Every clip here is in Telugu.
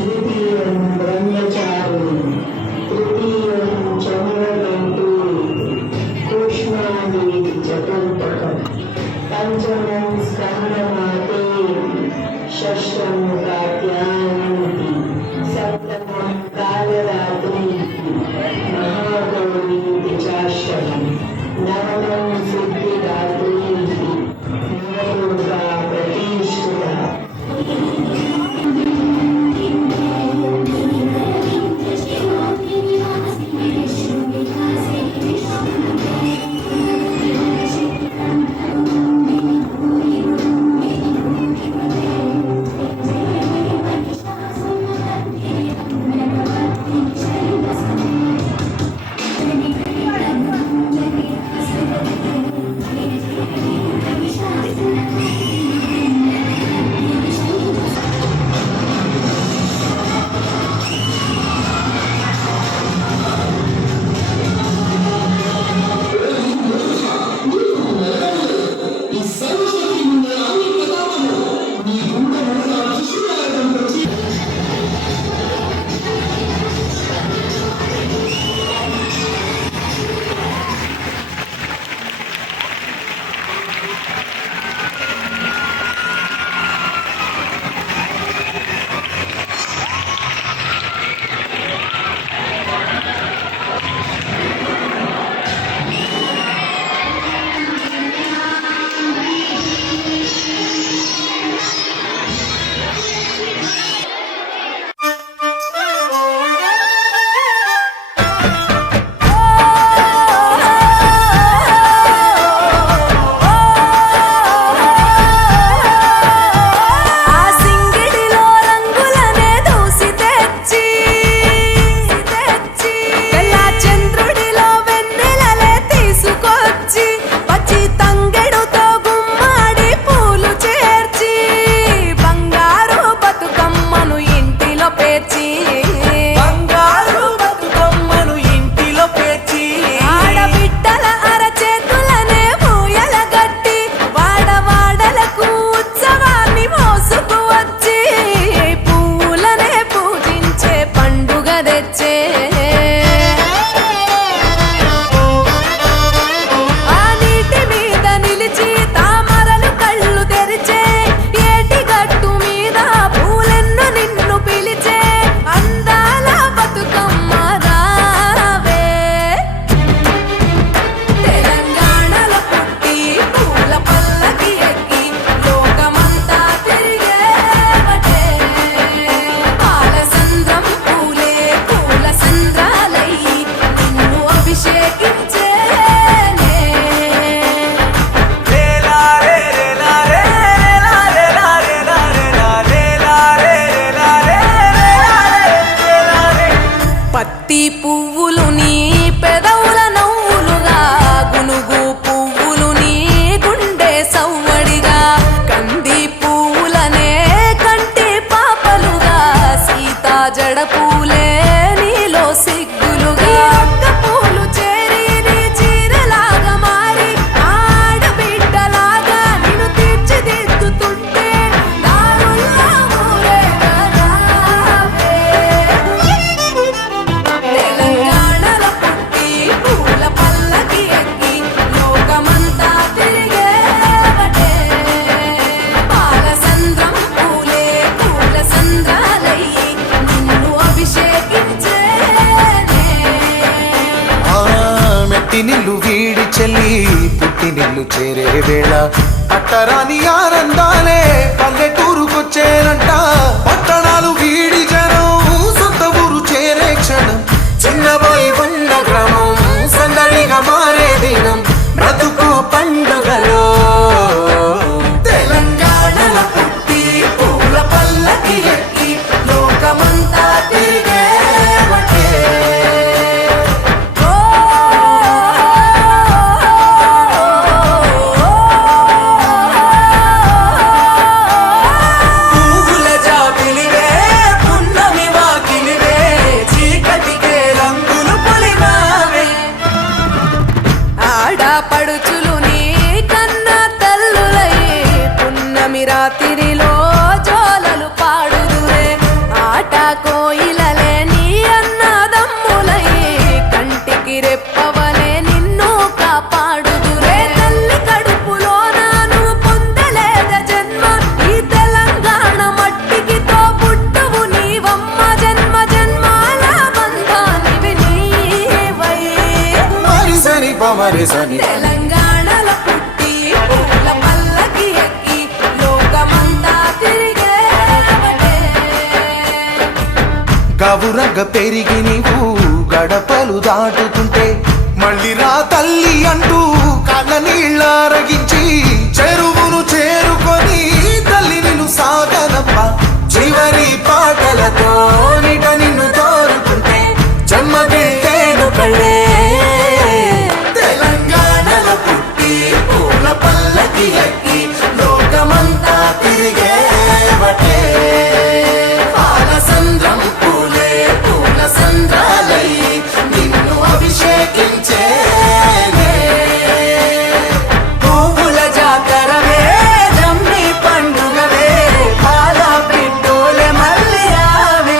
तृतीयं ब्रह्मचारिणी तृतीयं चमरगंटू कृष्णादेवी चतुर्थकं पंचमं स्कंदमाते षष्ठं कात्यायनी सप्तमं कालरात्रि महागौरी चाष्टमं नवमं सिद्धिदात्री नवदुर्गा प्रतिष्ठिता పుట్టినిల్లు చేరే వేళ పట్టరాని ఆనందాలే పల్లెటూరుకొచ్చేనంట. పట్టణాలు వీడి జనం సొంత ఊరు చేరే క్షణం, చిన్నబోయి ఉన్న గ్రామం సందడిగా మారే దినం, బ్రతుకు పండుగలో తెలంగాణల పుట్టి పూల పల్లకి ఎక్కి లోకమంతా తిరిగే పడుచులు నీ కన్నా తల్లులయ్యే పున్నమి రాత్రిలో జోలలు పాడుదురే. ఆట కోయిలలే నీ అన్నదమ్ములయ్యే కంటికి రెప్పవలే నిన్ను కాపాడుదురే. తల్లి కడుపులో నువ్వు పొందలేద జన్మ, ఈ తెలంగాణ మట్టికి తో పుట్టువు నీవమ్మ. జన్మ జన్మాల బంధానివి నీవై మరిసని పమరిసని తెలంగాణలో పుట్టి పూల పల్లకి ఎక్కి లోకమంతా తిరిగేవటే. గవురగ పెరిగి నీవు గడపలు దాటుతుంటే మళ్ళీ రా తల్లి అంటూ కళ్ళ నీళ్ళారగించి చెరువును చేరుకొని తల్లి నిన్ను సాగనప్ప. చివరి పాటలతో నిట నిన్ను తోరుకుంటే జన్మదిట్టేను కళ్ళే. తెలంగాణలో పుట్టి పూల పల్లకి ఎక్కి లోకమంతా తిరిగేవటే. పాలసంద్రం పూలే పూల సంద్రాలై నిన్ను అభిషేకించేనే. పువ్వుల జాతరవే జమ్మి పండుగవే పాల పిట్టోలే మళ్ళీ రావే.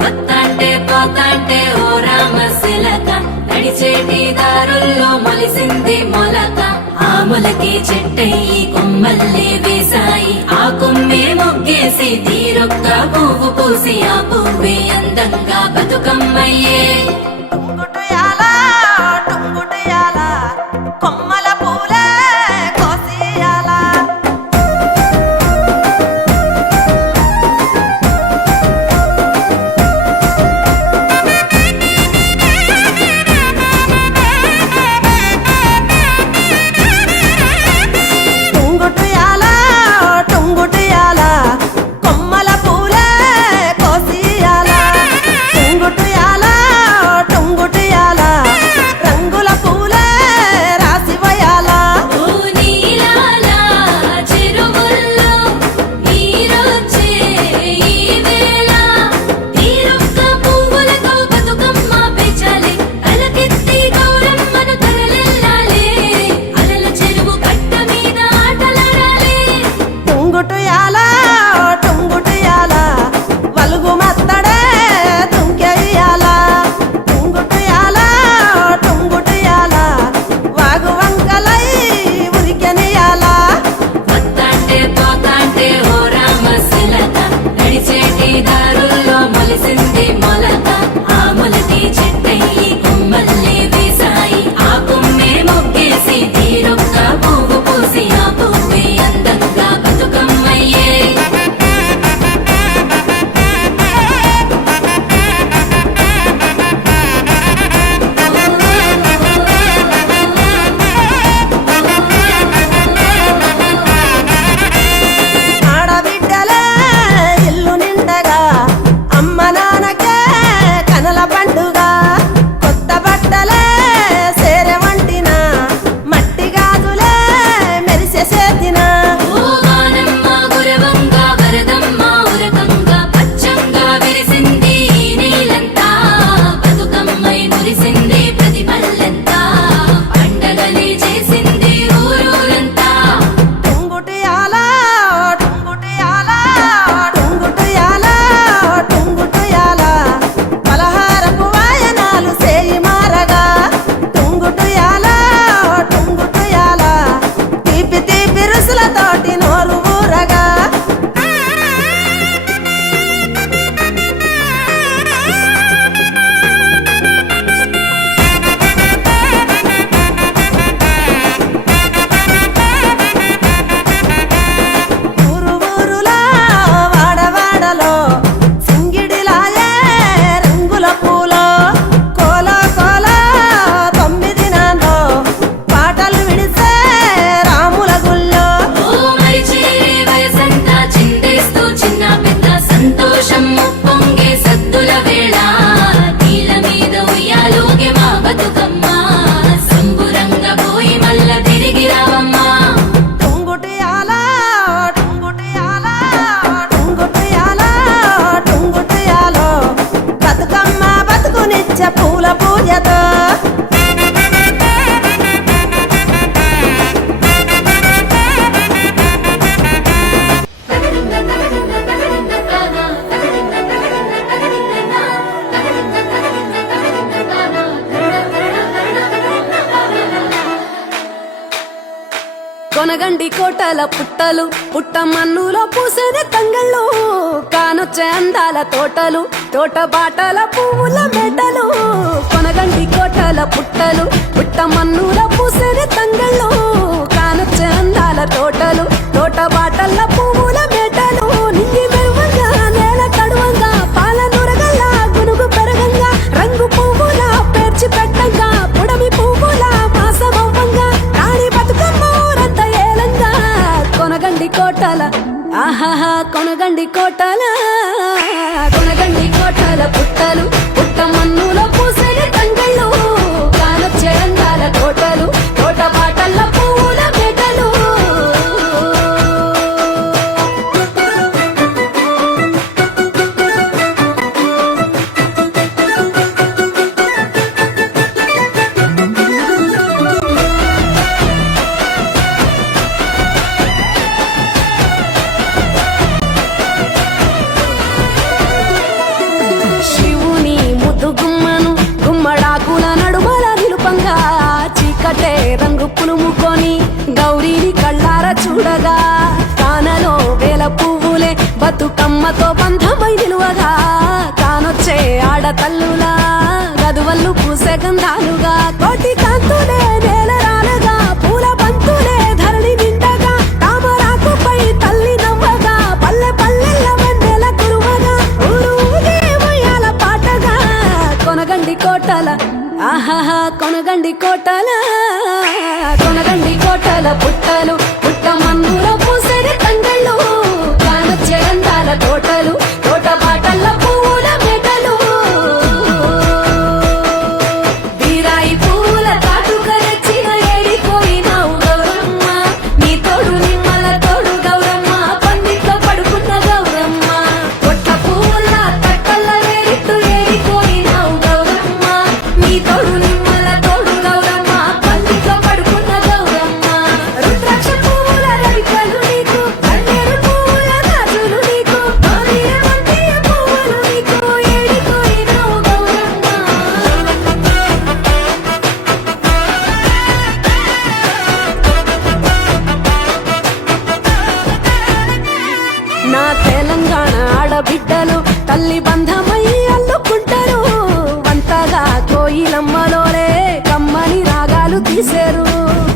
వత్తాంటే పోతాంటే ఓ రామశిలక, నడిచేటి దారుల్లో మొలిసింది మొలక. ఆ మొలకే చెట్టయి కొమ్మల్లే వేసాయి, ఆ కొమ్మే మొగ్గేసి తీరొక్క పువ్వు పూసి ఆ పువ్వే అందంగా బతుకమ్మయ్యే. టుంగుటుయాల టుంగుటుయాల కొమ్మల పూలే కోసియాల. టుంగుటుయాల టుంగుటుయాల కొమ్మల పూలే కోసియాల. టుంగుటుయాల టుంగుటుయాల కొనగండి కోటల పుట్టలు పుట్ట మన్నులో పూసేనే తంగళ్ళు కానొచ్చే అందాల తోటలు తోట బాటల పువ్వుల మెడలు కొనగండి కోటల పుట్టలు పుట్ట మన్నులో పూసేనే తంగళ్ళు కానొచ్చే అందాల తోటలు తోట బాటల పువ్వుల మెడలు నింగి మెరువంగా నేల తడువంగా పాల నురగల్లా గునుగు పెరగంగా రంగు పువ్వుల పేర్చి పెట్టంగా పుడమి పువ్వుల మాసమవ్వంగా రాణి బతుకమ్మ ఊరంత ఏలంగా కొనగండి కోటల ఆహాహా కొనగండి కోటల కొనగండి కోటల పుట్టలు పుట్ట మన్నులో పూసేది తంగళ్ళు కానొచ్చే అందాల తోటలు తోట బాటల్ల పువ్వుల మెడలు శివుని ముద్దు గుమ్మను గుమ్మడాకుల నడుమల నిలుపంగా చీకటే రంగు పులుముకొని గౌరీని కళ్ళార చూడగా కానలో వేల పువ్వులే బతుకమ్మతో బంధమై నిలువగా కానొచ్చే ఆడతల్లులా గదువల్లు పూసే గంధాలుగా కోటి కాంతులే నేల రాలగా పూల బంతులే ధరణి నిండగా తామరాకుపై తల్లి నవ్వగా పల్లె పల్లెల్ల వెన్నెల కురువగా ఊరు ఊగే ఉయ్యాల పాటగా కొనగండి కోటల ఆహాహా కొనగండి కోటల కొనగండి కోటల పుట్టలు పుట్ట మన్నులో పూసేది తంగళ్ళు కానొచ్చే అందాల తోటలు తోట బాటల్ల పువ్వుల మెడలు బీరాయి పువ్వుల తాటుగా తెచ్చిన ఏడిపోయినావు గౌరమ్మ నీ తోడు నిమ్మల తోడు గౌరమ్మ పందిట్లో పడుకున్న గౌరమ్మ కొట్ల పువ్వుల తట్టల్ల వేరిట్టు ఏడిపోయినావు గౌరమ్మ నీ తోడు నిమ్మల తోడు గౌరమ్మ పందిట్లో పడుకున్న గౌరమ్మ రుద్రాక్ష పువ్వుల రవికలు నీకు కన్నేరు పువ్వుల రాజులు నీకు కోనేరు వంటియ పువ్వులు నీకు ఏడిపోయినావు గౌరమ్మ నా తెలంగాణ ఆడబిడ్డలు తల్లి బంధమై అల్లుకుంటారు వంతగా కోయిలమ్మలోనే కమ్మని రాగాలు తీశారు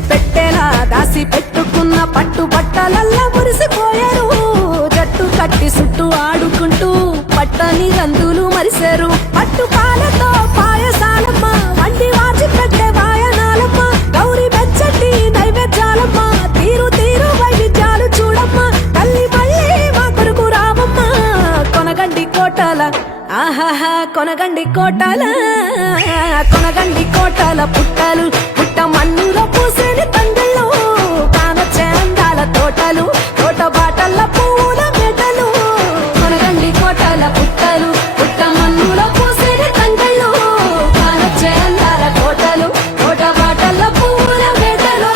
పెట్టెలా దాసి పెట్టుకున్న పట్టు బట్టలల్లా మురిసిపోయారు జట్టు కట్టి చుట్టూ ఆడుకుంటూ పట్టని రందులు మరిశారు పట్టు పాలతో పాయసాలమ్మ వండి వాచి పెట్టే వాయనాలమ్మ గౌరి బెచ్చటి నైవేద్యాలమ్మ తీరు తీరు వైవిధ్యాలు చూడమ్మ తల్లి మళ్ళీ మా కొరకు రామమ్మ కొనగండి కోటల ఆహాహా కొనగండి కోటల కొనగండి కోటల పుట్టలు పుట్ట మన్నులో పూసేది తంగళ్ళు కానొచ్చే అందాల తోటలు తోట బాటల్ల పువ్వుల మెడలు కొనగండి కోటల పుట్టలు పుట్ట మన్నులో పూసేది తంగళ్ళు కానొచ్చే అందాల తోటలు తోట బాటల్ల పువ్వుల మెడలు